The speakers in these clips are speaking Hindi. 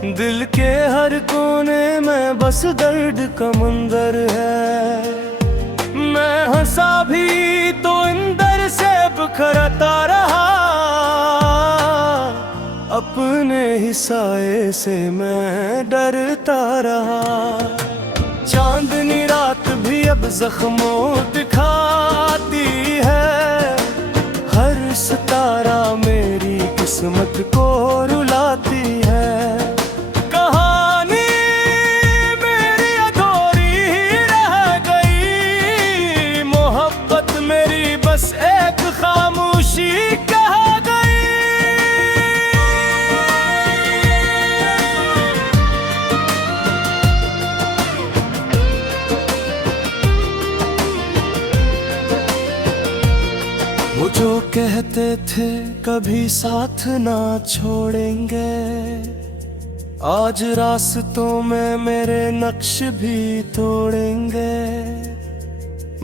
दिल के हर कोने में बस दर्द का मंजर है। मैं हंसा भी तो अंदर से बिखरता रहा, अपने ही साए से मैं डरता रहा। चांदनी रात भी अब जख्मों दिखाती है, हर सितारा मेरी किस्मत को रुलाती है। कहानी मेरी अधूरी ही रह गई, मोहब्बत मेरी बस एक खामोशी कह गई। वो जो कहते थे कभी साथ ना छोड़ेंगे, आज रास्तों में मेरे नक्श भी तोड़ेंगे।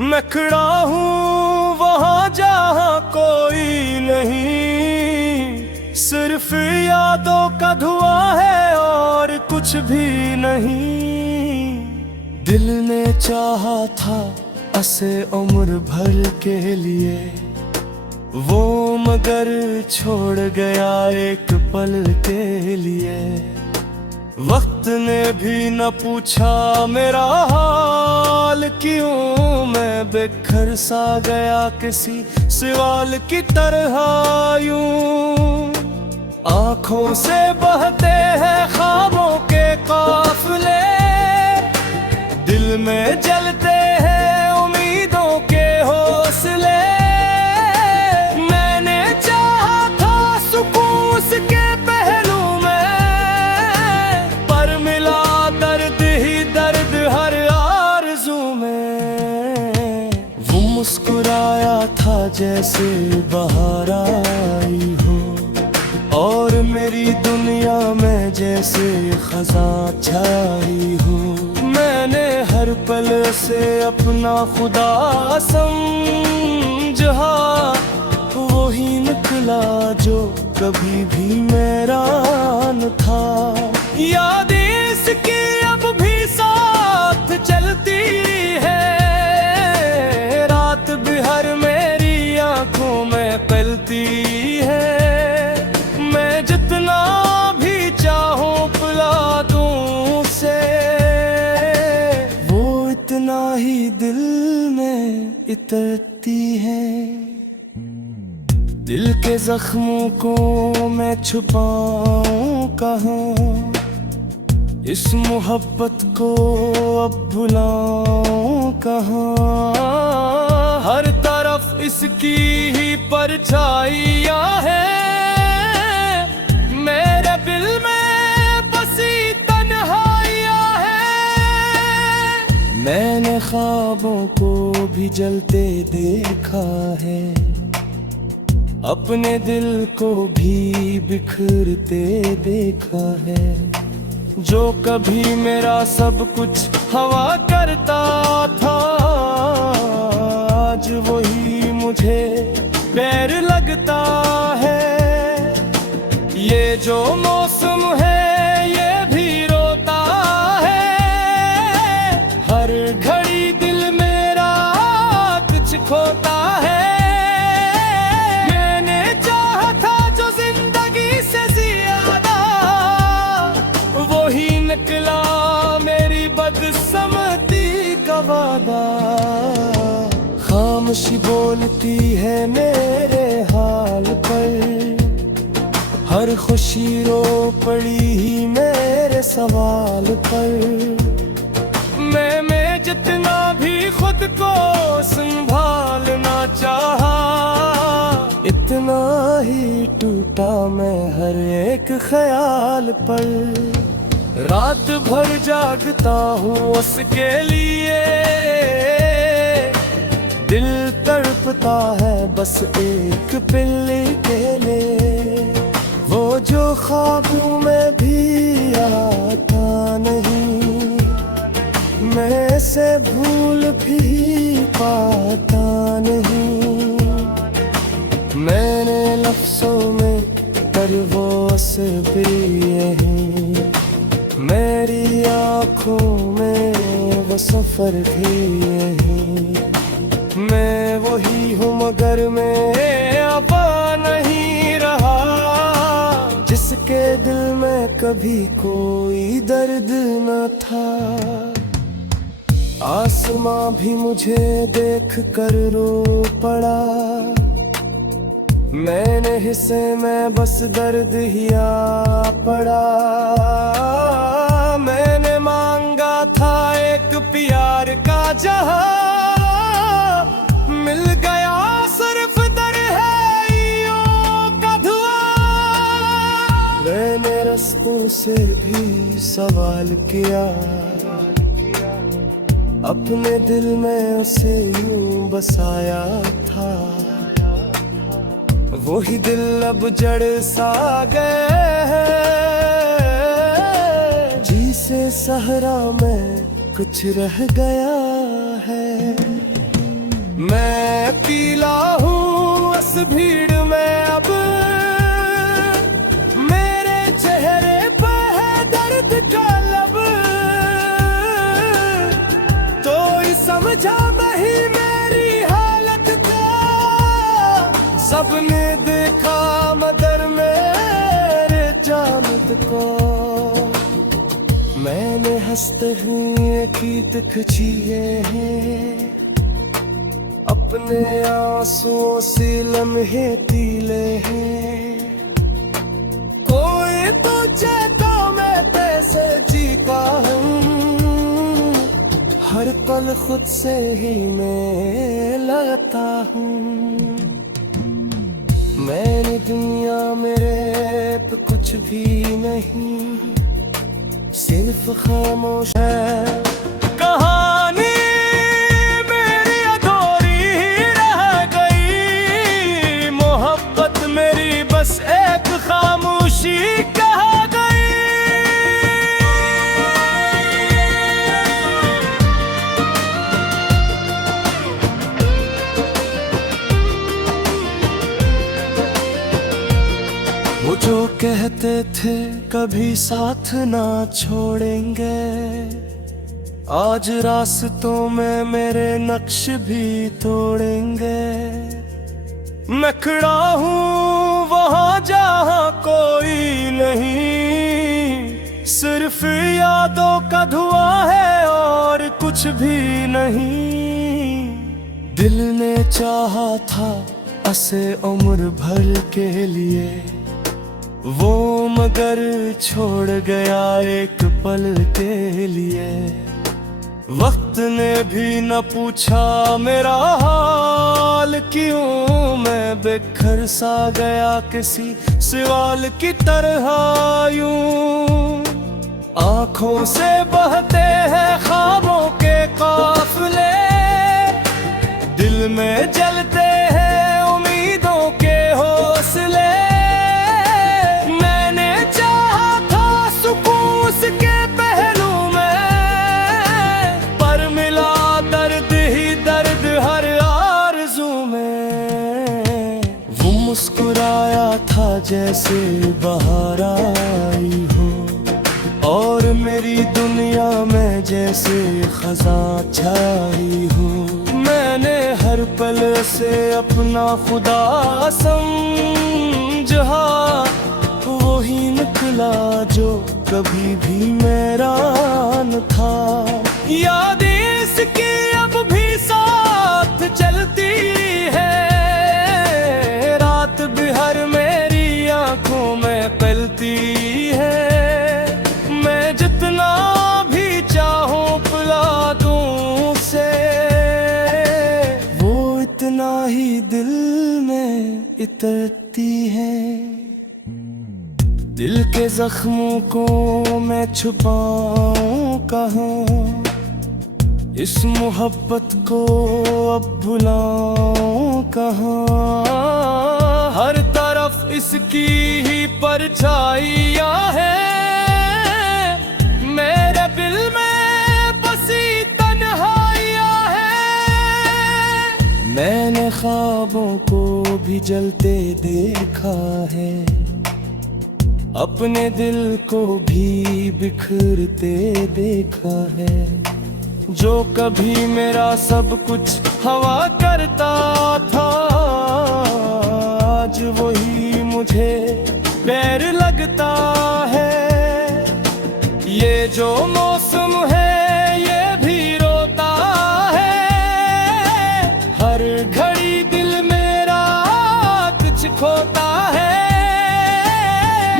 मैं खड़ा हूँ वहाँ जहाँ कोई नहीं, सिर्फ यादों का धुआं है और कुछ भी नहीं। दिल ने चाहा था असे उम्र भर के लिए, वो मगर छोड़ गया एक पल के लिए। वक्त ने भी न पूछा मेरा हाल, क्यों मैं बेखर सा गया किसी सवाल की तरह यूं। आँखों से बहते हैं ख्वाबों के काफिले, दिल में जलते हैं उम्मीदों के हौसले। के पहलू में पर मिला दर्द ही दर्द हर आरज़ू में। वो मुस्कुराया था जैसे बहार आई हो, और मेरी दुनिया में जैसे खज़ां छाई हो। मैंने हर पल से अपना खुदा समझा, वही निकला जो कभी भी मेरा न था। याद इसकी अब भी साथ चलती है, रात बिहर मेरी आंखों में पलती है। मैं जितना भी चाहूं पिला दूं उसे, वो इतना ही दिल में इतरती है। दिल के जख्मों को मैं छुपाऊं कहाँ, इस मोहब्बत को अब भुलाऊं कहाँ। हर तरफ इसकी ही परछाइयाँ हैं, मेरे दिल में बसी तन्हाइयाँ हैं। मैंने ख्वाबों को भी जलते देखा है, अपने दिल को भी बिखरते देखा है। जो कभी मेरा सब कुछ हवा करता था, आज वही मुझे बैर लगता है। ये जो मौसम है ये भी रोता है, हर घड़ी दिल मेरा कुछ खोता है। निकला मेरी बदसमती का वादा, खामोशी बोलती है मेरे हाल पर। हर खुशी रो पड़ी ही मेरे सवाल पर। मैं जितना भी खुद को संभालना चाहा, इतना ही टूटा मैं हर एक ख्याल पर। रात भर जागता हूँ उसके लिए, दिल तड़पता है बस एक पिल के लिए। वो जो ख्वाबों में भी आता नहीं, मैं से भूल भी पाता नहीं। मैंने लफ्ज़ों में पर वो असर प्रिय है। सफर भी यही। मैं वही हूँ मगर मैं अब नहीं रहा, जिसके दिल में कभी कोई दर्द न था। आसमां भी मुझे देख कर रो पड़ा, मैंने हिस्से में बस दर्द ही आ पड़ा। मैंने मांगा था एक प्यार का जहां, मिल गया सिर्फ दरहैयों का धुआं। मैंने रस्तों से भी सवाल किया, अपने दिल में उसे यूं बसाया था। वही दिल अब जड़ सा गए, जी से सहरा में कुछ रह गया है। मैं अकेला हूँ इस भीड़ में अब, मेरे चेहरे पे है दर्द का लब। तो समझा नहीं मेरी हालत को, सबने देखा मगर मेरे जामत को। मैंने हंसते हुए गीत खिंचिए हैं, अपने आंसुओं से लम्हे तीले हैं। कोई तुझे तो मैं कैसे जीता हूँ, हर पल खुद से ही मैं लगता हूँ। मैंने दुनिया मेरे पे कुछ भी नहीं, सिर्फ खामोश है कहानी मेरी अधूरी रह गई। मोहब्बत मेरी बस एक खामोशी कह गई। वो जो कहते थे कभी साथ ना छोड़ेंगे, आज रास्तों में मेरे नक्श भी तोड़ेंगे। मैं खड़ा हूँ वहाँ जहाँ कोई नहीं, सिर्फ यादों का धुआं है और कुछ भी नहीं। दिल ने चाहा था उसे उम्र भर के लिए, वो मगर छोड़ गया एक पल के लिए। वक्त ने भी न पूछा मेरा हाल, क्यों मैं बेखर सा गया किसी सवाल की तरह यूं। आँखों से बहते हैं ख्वाबों के काफिले, दिल में जलते हैं उम्मीदों के हौसले। के पहलू में पर मिला दर्द ही दर्द हर आरज़ू में। वो मुस्कुराया था जैसे बहार आई हो, और मेरी दुनिया में जैसे खज़ां छाई हो। मैंने हर पल से अपना खुदा समझा, वही निकला जो कभी भी मेरा न था। याद इसकी अब भी साथ चलती है, रात बिहर मेरी आंखों में पलती है। मैं जितना भी चाहूं पिला दूं उसे, वो इतना ही दिल में इतरती है। दिल के जख्मों को मैं छुपाऊं कहाँ, इस मोहब्बत को अब भुलाऊं कहाँ। हर तरफ इसकी ही परछाइयाँ हैं, मेरे दिल में बसी तन्हाइयाँ हैं। मैंने ख्वाबों को भी जलते देखा है, अपने दिल को भी बिखरते देखा है। जो कभी मेरा सब कुछ हवा करता था, आज वही मुझे बैर लगता है। ये जो मौसम है ये भी रोता है, हर घड़ी दिल मेरा कुछ खोता है।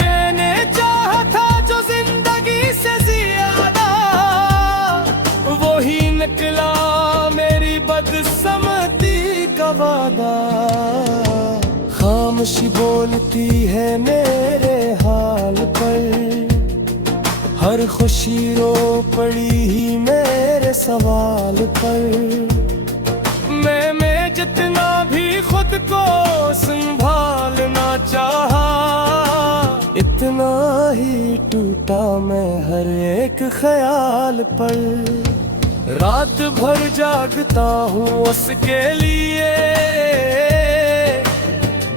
मैंने चाहा था जो जिंदगी से ज्यादा, वही निकला मेरी बदकिस्मती का वादा। खामोशी बोलती है मेरे हाल पर, हर खुशी रो पड़ी ही मेरे सवाल पर। मैं जितना भी खुद को संभालना चाहा, इतना ही टूटा मैं हर एक ख्याल पर। रात भर जागता हूँ उसके लिए,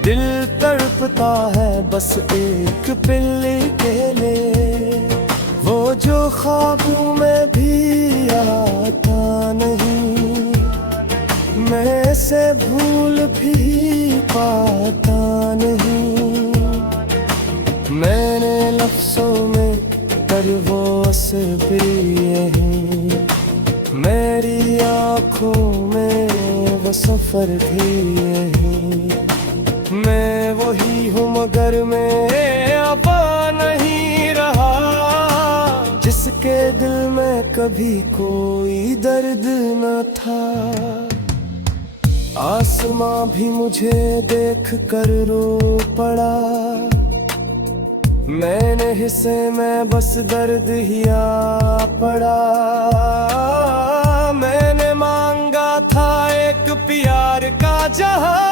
दिल तड़पता है बस एक पिल के लिए। वो जो ख्वाबों में भी आता नहीं, मैं से भूल भी पाता नहीं। मैंने लफ्ज़ों में कर वो तस्वीर हैं, मेरी आँखों में वो सफ़र भी है। मैं वही हूँ मगर मैं अब नहीं रहा, जिसके दिल में कभी कोई दर्द न था। आसमां भी मुझे देख कर रो पड़ा, मैंने हिस्से में बस दर्द ही आ पड़ा। मैंने मांगा था एक प्यार का जहां,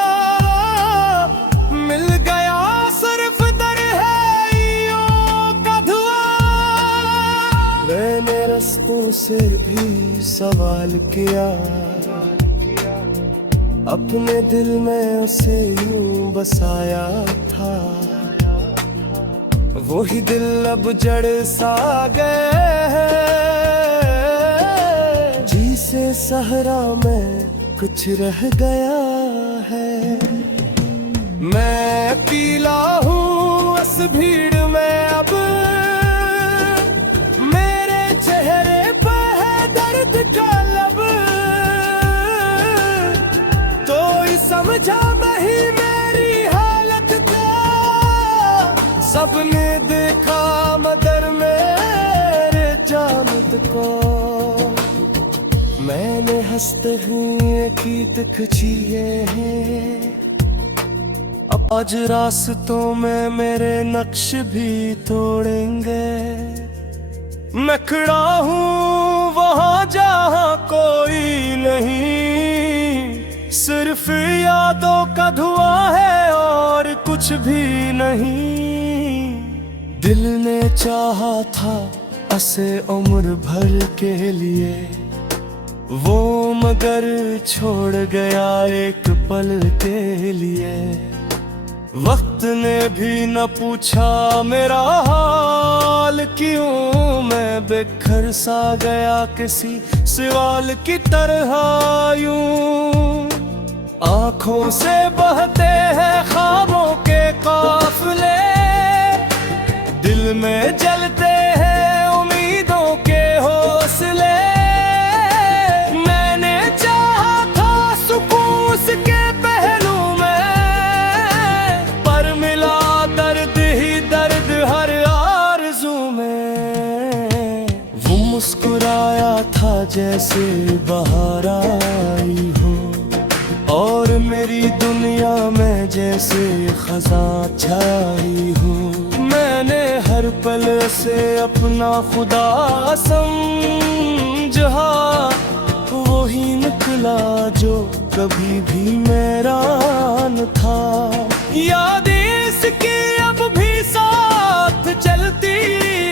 मिल गया सिर्फ दर है ईयों का धुआं। मैंने रस्तों से भी सवाल किया, अपने दिल में उसे यूं बसाया था। वही दिल अब जड़ सा गए, जी से सहरा में कुछ रह गया है। मैं अकेला हूँ इस भीड़ में अब, मेरे चेहरे पे है दर्द का लब। तो समझा नहीं मेरी हालत को, सबने देखा मगर मेरे जामद को। मैंने हंसते हुए की दिखचिए हैं, आज रास्तों में मेरे नक्श भी तोड़ेंगे। मैं खड़ा हूँ वहाँ जहाँ कोई नहीं, सिर्फ यादों का धुआं है और कुछ भी नहीं। दिल ने चाहा था उसे उम्र भर के लिए, वो मगर छोड़ गया एक पल के लिए। वक्त ने भी न पूछा मेरा हाल, क्यों मैं बेघर सा गया किसी सवाल की तरह यूं। आँखों से बहते हैं ख्वाबों के काफिले, दिल में जलते हैं उम्मीदों के हौसले। मैंने चाहा था सुकून के पहलू में, पर मिला दर्द ही दर्द हर आरज़ू में। वो मुस्कुराया था जैसे बहार आई हो, और मेरी दुनिया में जैसे खज़ां छाई हो। मैंने हर पल से अपना खुदा समझा, वही निकला जो कभी भी मेरा न था। याद इसकी अब भी साथ चलती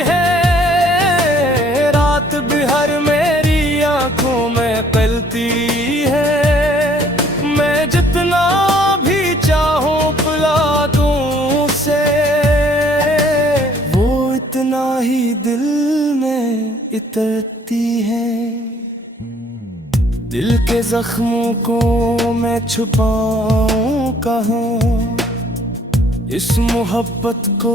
है, रात भी हर मेरी आंखों में पलती है। मैं जितना भी चाहूं पिला दूं उसे, वो इतना ही दिल में इतरती है। दिल के जख्मों को मैं छुपाऊं कहाँ, इस मोहब्बत को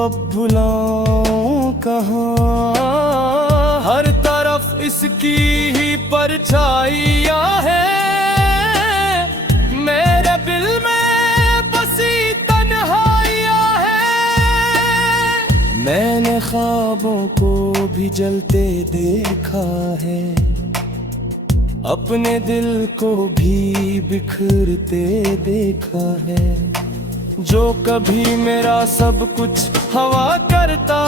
अब भुलाऊं कहाँ। हर तरफ इसकी ही परछाइयाँ हैं, मेरे दिल में बसी तन्हाइयाँ हैं। मैंने ख्वाबों को भी जलते देखा है, अपने दिल को भी बिखरते देखा है। जो कभी मेरा सब कुछ हवा करता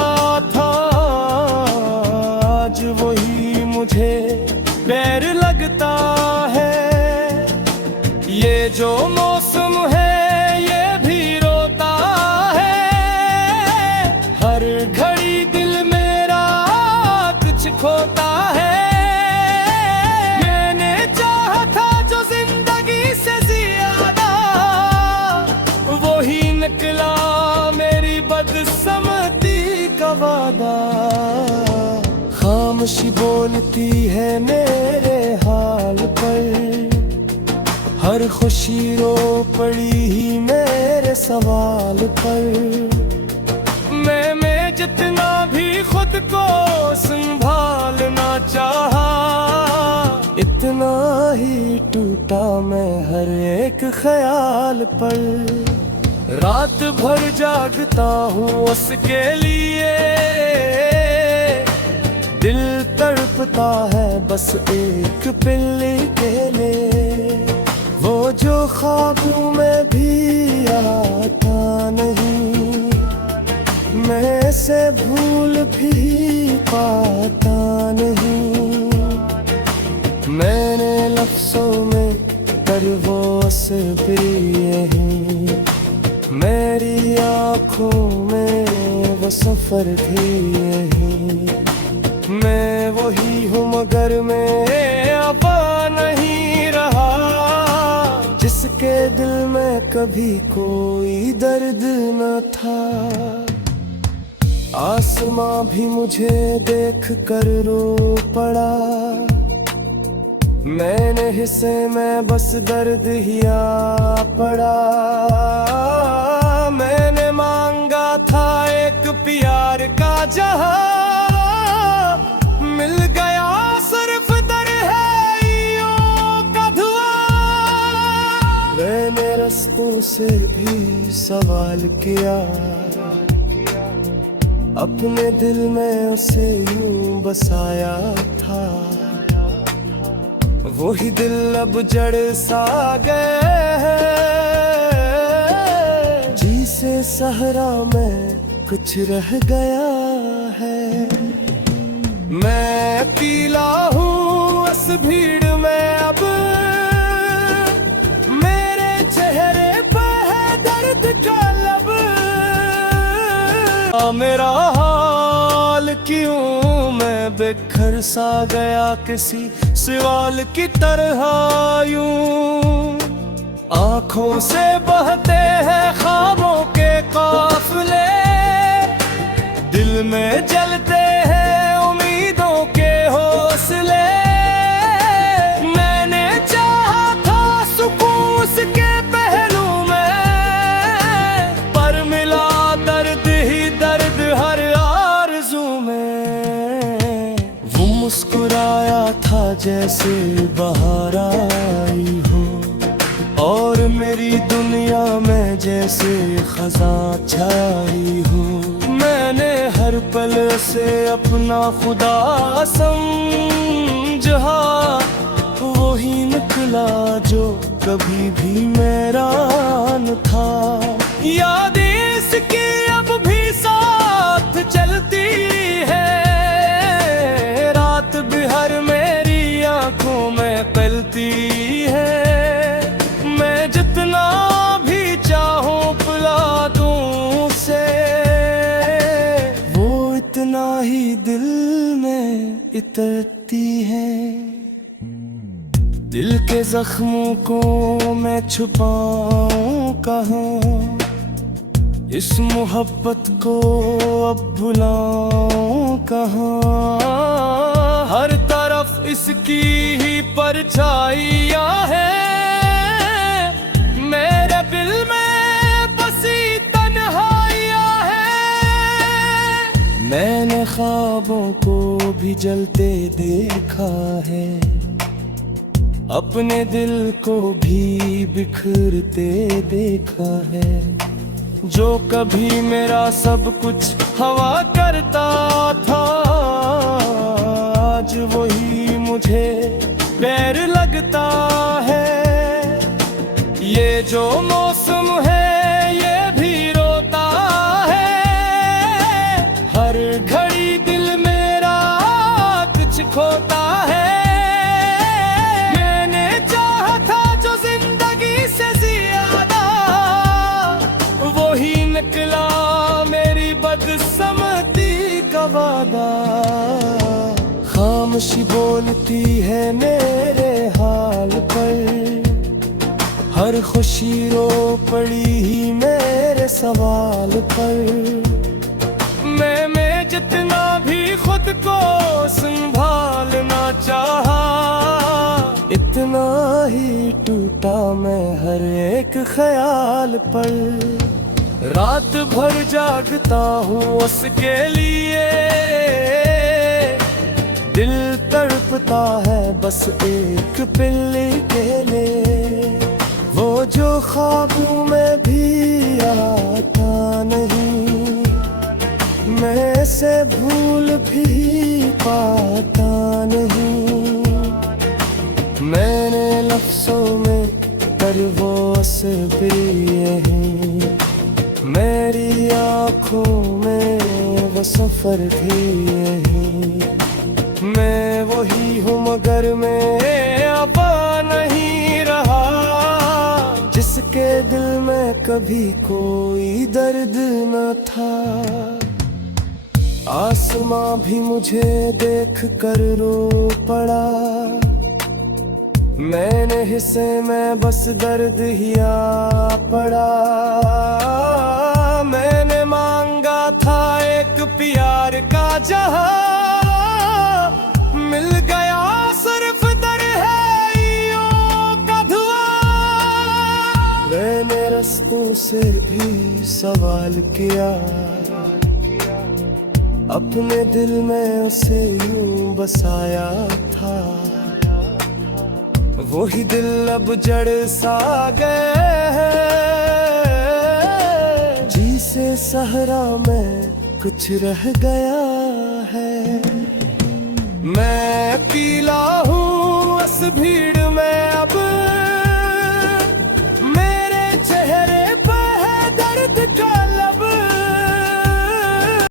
था, आज वही मुझे बैर लगता है। ये जो मौसम है ये भी रोता है, हर घड़ी दिल मेरा कुछ खोता है। निकला मेरी बदकिस्मती का वादा, खामोशी बोलती है मेरे हाल पर, हर खुशी रो पड़ी ही मेरे सवाल पर। मैं जितना भी खुद को संभालना चाहा, इतना ही टूटा मैं हर एक ख्याल पर। रात भर जागता हूँ उसके लिए, दिल तड़पता है बस एक पिल्ले के लिए। वो जो ख्वाबों में भी आता नहीं, मैं से भूल भी पाता नहीं। मैंने लफ्ज़ों में कर वो तस्वीर हैं, मेरी आँखों में वो सफर भी है। मैं वही हूँ मगर मैं अपा नहीं रहा, जिसके दिल में कभी कोई दर्द न था। आसमां भी मुझे देख कर रो पड़ा, मैंने हिस्से में बस दर्द ही आ पड़ा। मैंने मांगा था एक प्यार का जहां, मिल गया सिर्फ दरियाओं का धुआं। मैंने रस्तों से भी सवाल किया, अपने दिल में उसे यूं बसाया था। वही दिल अब जड़ सा गए है, जी से सहरा में कुछ रह गया है। मैं अकेला हूँ इस भीड़ में अब, मेरे चेहरे पे है दर्द का लब। मेरा हाल क्यों मैं बिखर सा गया किसी सवाल की तरह यूं। आँखों से बहते हैं ख्वाबों के काफिले, दिल में जलते हैं उम्मीदों के हौसले। मैंने चाहा था सुकून उसके पहलू में, पर मिला दर्द ही दर्द हर आरज़ू में। वो मुस्कुराया था जैसे बहार आई हो, और मेरी दुनिया में जैसे खज़ां छाई हो। मैंने हर पल से अपना खुदा समझा, वही निकला जो कभी भी मेरा न था। याद इसकी अब भी साथ चलती है, रात बिहर मेरी आंखों में पलती है। मैं जितना भी चाहूं पिला दूं उसे, वो इतना ही दिल में इतरती है। दिल के जख्मों को मैं छुपाऊं कहाँ, इस मोहब्बत को अब भुलाऊं कहाँ। हर तरफ इसकी ही परछाइयां हैं, मेरे दिल में बसी तन्हाइयां हैं। मैंने ख्वाबों को भी जलते देखा है, अपने दिल को भी बिखरते देखा है। जो कभी मेरा सब कुछ हवा करता था, आज वही मुझे बैर लगता है। ये जो मौसम है ये भी रोता है, हर घड़ी दिल मेरा कुछ खोता है। निकला मेरी बदकिस्मती का वादा, खामोशी बोलती है मेरे हाल पर, हर खुशी रो पड़ी ही मेरे सवाल पर। मैं जितना भी खुद को संभालना चाहा, इतना ही टूटा मैं हर एक ख्याल पर। रात भर जागता हूँ उसके लिए, दिल तड़पता है बस एक पिल्ली के लिए। वो जो ख्वाबों में भी आता नहीं, मैं से भूल भी पाता नहीं। मैंने लफ्ज़ों में कर वो असबिए हैं, मेरी आँखों में वो सफर भी है। मैं वही हूँ मगर मैं अब नहीं रहा, जिसके दिल में कभी कोई दर्द न था। आसमां भी मुझे देख कर रो पड़ा, मैंने हिस्से में बस दर्द ही आ पड़ा। मैंने मांगा था एक प्यार का जहां, मिल गया सिर्फ दरहाइयों का धुआं। मैंने रस्तों से भी सवाल किया, अपने दिल में उसे यूं बसाया था। वही दिल अब जड़ सा गए, जी से सहरा में कुछ रह गया है। मैं पीला हूँ बस भीड़